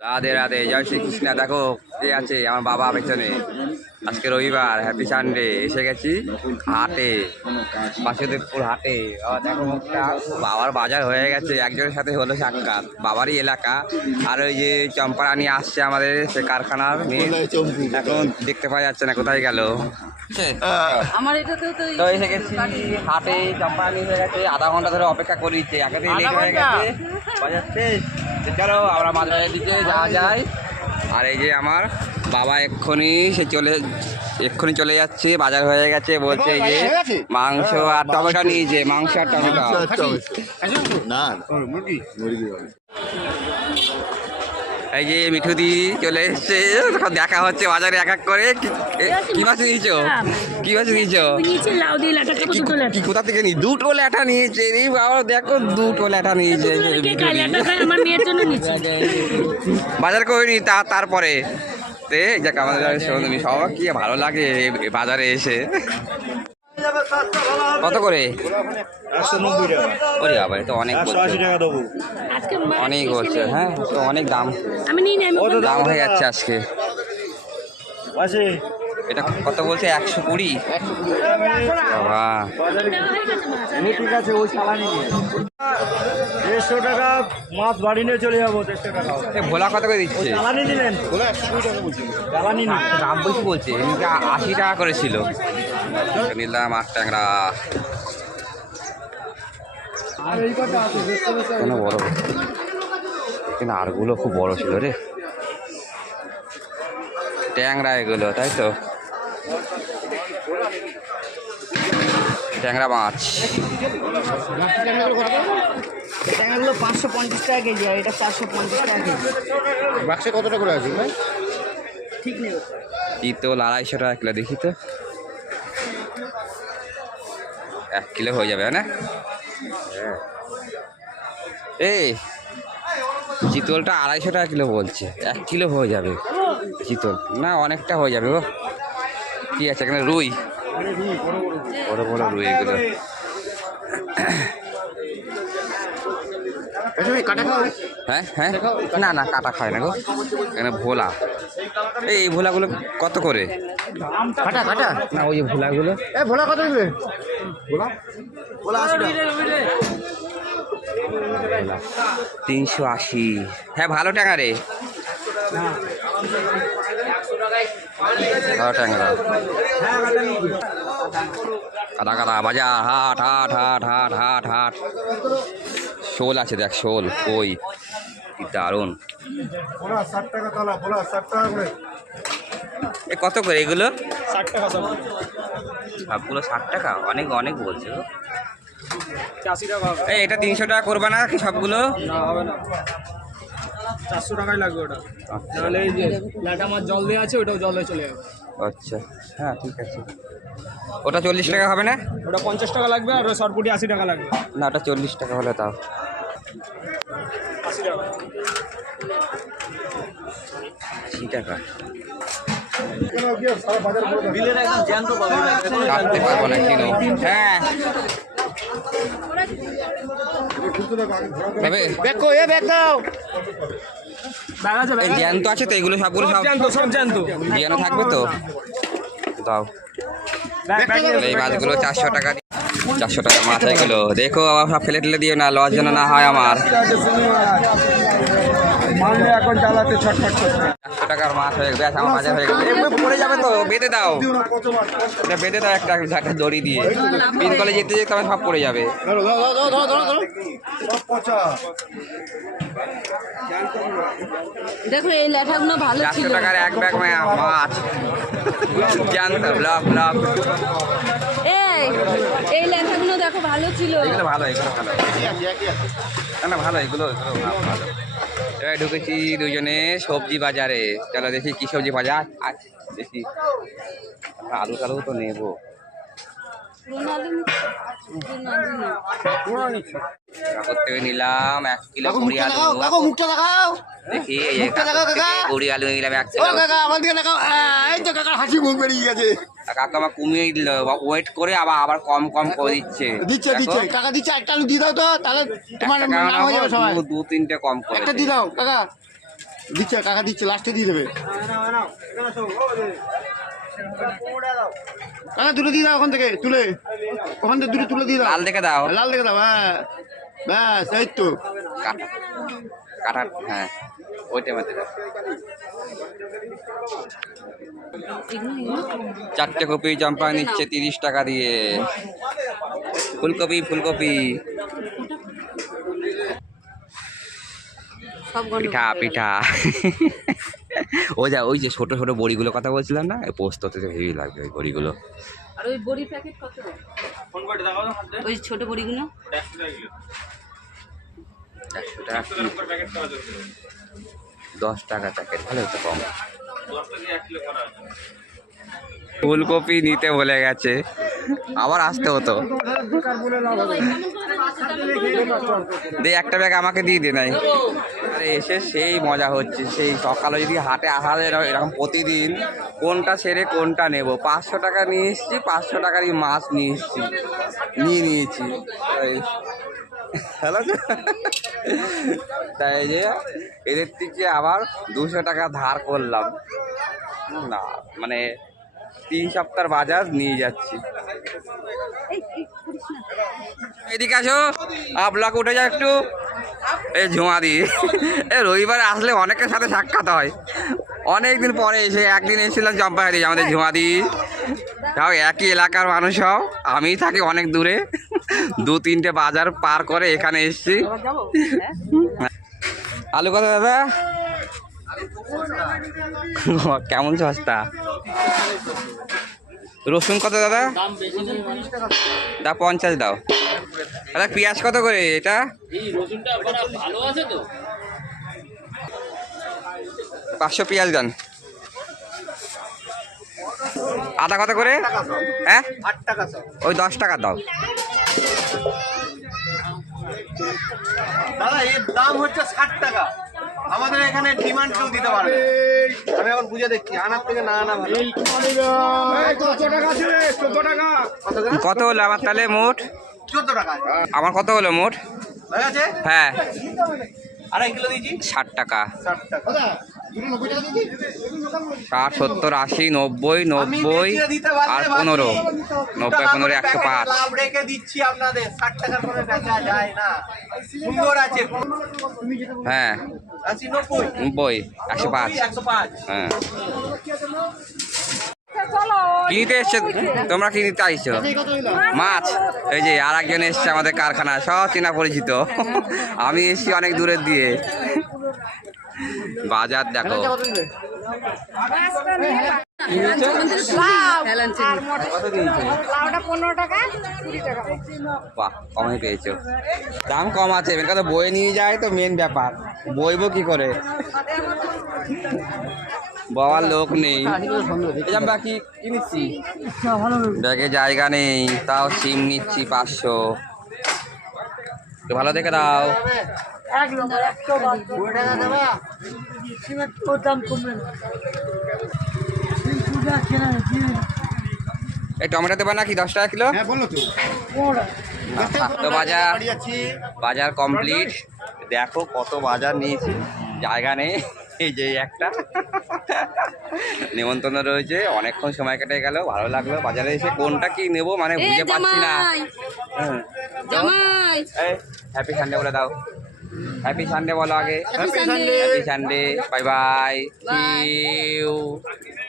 রাধে রাধে জয় শ্রীকৃষ্ণ। দেখো কে আছে? আমার বাবা পেছনে। আজকে রবিবার হ্যাপি সানডে এসে গেছি হাটে বাসুদেবপুর হাটে। দেখো বাবার বাজার হয়ে গেছে। একজনের সাথে হলো সাক্ষাৎ। বাবারই এলাকা। আর ওই যে চম্পারানি আসছে আমাদের সে কারখানার এখন দেখতে পাওয়া যাচ্ছে না কোথায় গেল? আমার এটাতেও তো তো এসে গেছি হাটে চম্পারানি হয়ে গেছে। আধা ঘণ্টা ধরে অপেক্ষা করিছে। একে থেকে লেট হয়ে গেছে। বাজাচ্ছে তো চলো আমরা মাদ্রাসের দিকে যাওয়া যায় আর এই যে আমার বাবা এক্ষুনি সে চলে এক্ষুনি চলে যাচ্ছে বাজার হয়ে গেছে বলছে যে মাংস আর টমেটো নিয়েছে মাংস আর টমেটো। না মুরগি? মুরগি এই যে মিঠুদি চলে এসছে। তখন দেখা হচ্ছে বাজারে এক এক করে। কি- মাছ নিয়েছো? কি মাছ নিয়েছো? কোথা থেকে নি দুটো ল্যাটা নিয়েছে রে বাবা দেখো দুটো ল্যাটা নিয়েছে বাজার করে নি তা তারপরে। তে যাক আমাদের সবার কি ভালো লাগে বাজারে এসে। কত করে? একশো ওরে বাবা তো অনেক বলছে। টাকা বলছে হ্যাঁ তো অনেক দাম। আমি নিই না আমি ওখানে- দাম হয়ে যাচ্ছে আজকে। এটা কত বলছে? একশো কুড়ি? বাবা। ঠিক আছে ওই দেড়শো টাকা মাছ বাড়ি নিয়ে চলে যাব দেড়শো টাকা। ভোলা কত করে দিচ্ছে? চালানি নিলেন? চালানি নিন দাম বেশি বলছে আশি টাকা করেছিল নিলাম আট ট্যাংরা। কোনো বড় আরগুলো খুব বড় ছিল রে। ট্যাংরা এগুলো তাই তো? ট্যাংরা মাছ। ট্যাংরাগুলো পাঁচশো পঞ্চাশ টাকা কেজি আর এটা চারশো পঞ্চাশ টাকা কেজি। বাক্সে কতটা করে আছে ভাই? ঠিক নেই। আড়াইশো টাকা কিলো দেখি তো। এক কিলো হয়ে যাবে না? হ্যাঁ। এই চিতলটা আড়াইশো টাকা কিলো বলছে। এক কিলো হয়ে যাবে চিতল। না অনেকটা হয়ে যাবে গো। কি আছে এখানে? রুই। বড় বড় রুই এগুলো। হ্যাঁ হ্যাঁ? না না কাটা খায় না গো। এখানে ভোলা। এই ভোলাগুলো কত করে? কাটা কাটা না ওই যে ভোলাগুলো। এ ভোলা কত দিবে? তিনশো আশি। হ্যাঁ ভালো ট্যাঙ্গা রে। ভালো ট্যাংরা কাদা কাদা বাজার হাট হাট হাট হাট হাট হাট। শোল আছে দেখ শোল কই? কি দারুণ। ষাট টাকা তলা ষাট টাকা এ কত করে এগুলো? সবগুলো ষাট টাকা? অনেক অনেক বলছে। গো। এই এটা তিনশো টাকা করবে না কি সবগুলো? না হবে না। চারশো টাকাই লাগবে ওটা। নাহলে এই যে লাটা মাছ জল দিয়ে আছে ওটাও জল দিয়ে চলে যাবে। আচ্ছা হ্যাঁ ঠিক আছে। ওটা চল্লিশ টাকা হবে না? ওটা পঞ্চাশ টাকা লাগবে আর সরপুটি আশি টাকা লাগবে। না ওটা চল্লিশ টাকা হলে তাও আশি টাকা। কাটতে পারব না কিনো। হ্যাঁ। তবে দেখো এ দেখ দাও। ব্যাগ আছে জ্যান্ত আছে তো এগুলো সবগুলো সব সব জ্যান্ত জ্যান্ত। থাকবে তো? দাও। এই মাছগুলো চারশো টাকা চারশো টাকা মাছ এগুলো দেখো আবার সব ফেলে টেলে দিও না লস যেন না হয় আমার। এখন চালাতে ছটফট করছে চারশো টাকার মাছ হয়ে গেছে আমার হয়ে গেছে। পড়ে যাবে তো বেঁধে দাও। এটা বেঁধে দাও একটা একটা দড়ি দিয়ে। পিন কলে যেতে যেতে আমার সব পড়ে যাবে। দেখো এই ভালো ছিল। টাকার এক ব্যাগ মাছ। জানতো ব্লক ব্লক। এই লেখাগুলো দেখো, ভালো ছিল। এগুলো ভালো এগুলো ভালো। না ভালো, এগুলো এগুলো ভালো এবার ঢুকেছি দুজনে সবজি বাজারে। চলো দেখি কি সবজি বাজার আছে। দেখি। আলু টালু তো নেব। থেকে নিলাম এক কিলো কুড়ি মুখটা আলু। দেখাও কাকু মুখটা দেখাও দেখি এই যে মুখটা দেখাও, কাপড় থেকে কাকা। কুড়ি আলু নিলাম এক কিলো। কাকা আমার দিকে দেখাও এই তো কাকার হাসি মুখ বেরিয়ে গেছে। আর কাকা আমার কমিয়ে দিল ওয়েট করে আবার আবার কম কম করে দিচ্ছে। দিচ্ছে দিচ্ছে। কাকা দিচ্ছে একটা আলু দিয়ে দাও তো তাহলে তোমার নাম হয়ে যাবে সবাই। দু তিনটে কম করে একটা দিয়ে দাও কাকা। দিচ্ছে কাকা দিচ্ছে লাস্টে দিয়ে দেবে। কাকা তুলে দিয়ে দাও ওখান থেকে তুলে। ওখান থেকে দুটো তুলে দিয়ে দাও। লাল দেখে দাও। লাল দেখে দাও হ্যাঁ। ব্যাস এই তো। কাটা কাটা হ্যাঁ। ওইটা মধ্যে দাও চারটে কপি চম্পা নিচ্ছে তিরিশ টাকা দিয়ে। ফুলকপি ফুলকপি। পিঠা পিঠা। ওই যা ওই যে ছোটো ছোটো বড়িগুলো কথা বলছিলাম না পোস্ত পোস্ততে তো হেভি লাগবে ওই বড়িগুলো। আর ওই বড়ি প্যাকেট কত ওই ছোটো বড়িগুলো। একশো টাকা দশ টাকা প্যাকেট ভালো হতো কম। ফুলকপি নিতে বলে গেছে। আবার আসতে হতো। দে একটা ব্যাগ আমাকে দিয়ে দে নাই। এসে সেই মজা হচ্ছে। সেই সকালে যদি হাটে আসা যায় এরকম- প্রতিদিন, কোনটা ছেড়ে কোনটা নেব? পাঁচশো টাকা নিয়ে এসেছি, পাঁচশো টাকারই মাছ নিয়ে এসেছি। নিয়ে নিয়েছি। তাই যে এদের থেকে আবার দুশো টাকা ধার করলাম। না মানে তিন সপ্তাহ বাজার নিয়ে যাচ্ছি। এদিকে আসো। আপলাক উঠে যাও একটু। এই ঝুমা দি। এ রবিবার আসলে অনেকের সাথে সাক্ষাৎ হয়। অনেক দিন পরে এসে একদিন এসেছিলাম চম্পাহারি আমাদের ঝুমাদি তাও একই এলাকার মানুষ হও আমি থাকি অনেক দূরে। দু তিনটে বাজার পার করে এখানে এসেছি। আলু কত দাদা? কেমন সস্তা? রসুন কত দাদা? দা পঞ্চাশ দাও। দাদা, পেঁয়াজ কত করে এটা? পাঁচশো পেঁয়াজ গান আদা কত করে? হ্যাঁ? ওই দশ টাকা দাও। দাদা, এর দাম হচ্ছে ষাট টাকা। আমাদের এখানে ডিমান্ড কেউ দিতে পারবে আমি এখন বুঝে দেখছি আনার থেকে না আনা ভালো। কত হলো আমার তাহলে মোট? চোদ্দ টাকা। আমার কত হলো মোট? হ্যাঁ। আড়াই কিলো দিয়েছি। ষাট টাকা। ষাট টাকা। ষাট সত্তর আশি নব্বই নব্বই আর পনেরো। নব্বই পনেরো একশো পাঁচ। রেখে দিচ্ছি আপনাদের। ষাট টাকার করে বেচা যায় না। সুন্দর আছে। হ্যাঁ। আশি নব্বই। নব্বই একশো পাঁচ। নব্বই, একশো পাঁচ। হ্যাঁ। কিনতে এসছো? তোমরা কি নিতে আইছো মাছ? এই যে আর একজন এসছে আমাদের কারখানা সব চেনা পরিচিত। আমি এসছি অনেক দূরের দিয়ে। বাজার দেখো। কমে পেয়েছ। দাম কম আছে এবার কথা বই নিয়ে যায় তো মেন ব্যাপার। বইবো কি করে? বাবার লোক নেই। জাম্বা কি নিচ্ছি? ব্যাগে জায়গা নেই তাও সিম নিচ্ছি পাঁচশো। ভালো দেখে দাও। এই টমেটো দেবা নাকি দশ টাকা কিলো? হ্যাঁ তো। তো বাজার? বাজার কমপ্লিট। দেখো কত বাজার নিয়েছি। জায়গা নেই। এই যে একটা। নিমন্ত্রণ রয়েছে অনেকক্ষণ সময় কেটে গেল ভালো লাগল। বাজারে এসে কোনটা কি নেব মানে বুঝে পাচ্ছি না। হ্যাঁ। হ্যাপি সানডে বলে দাও। হ্যাপি সানডে বলো আগে। Happy Sunday bye bye. You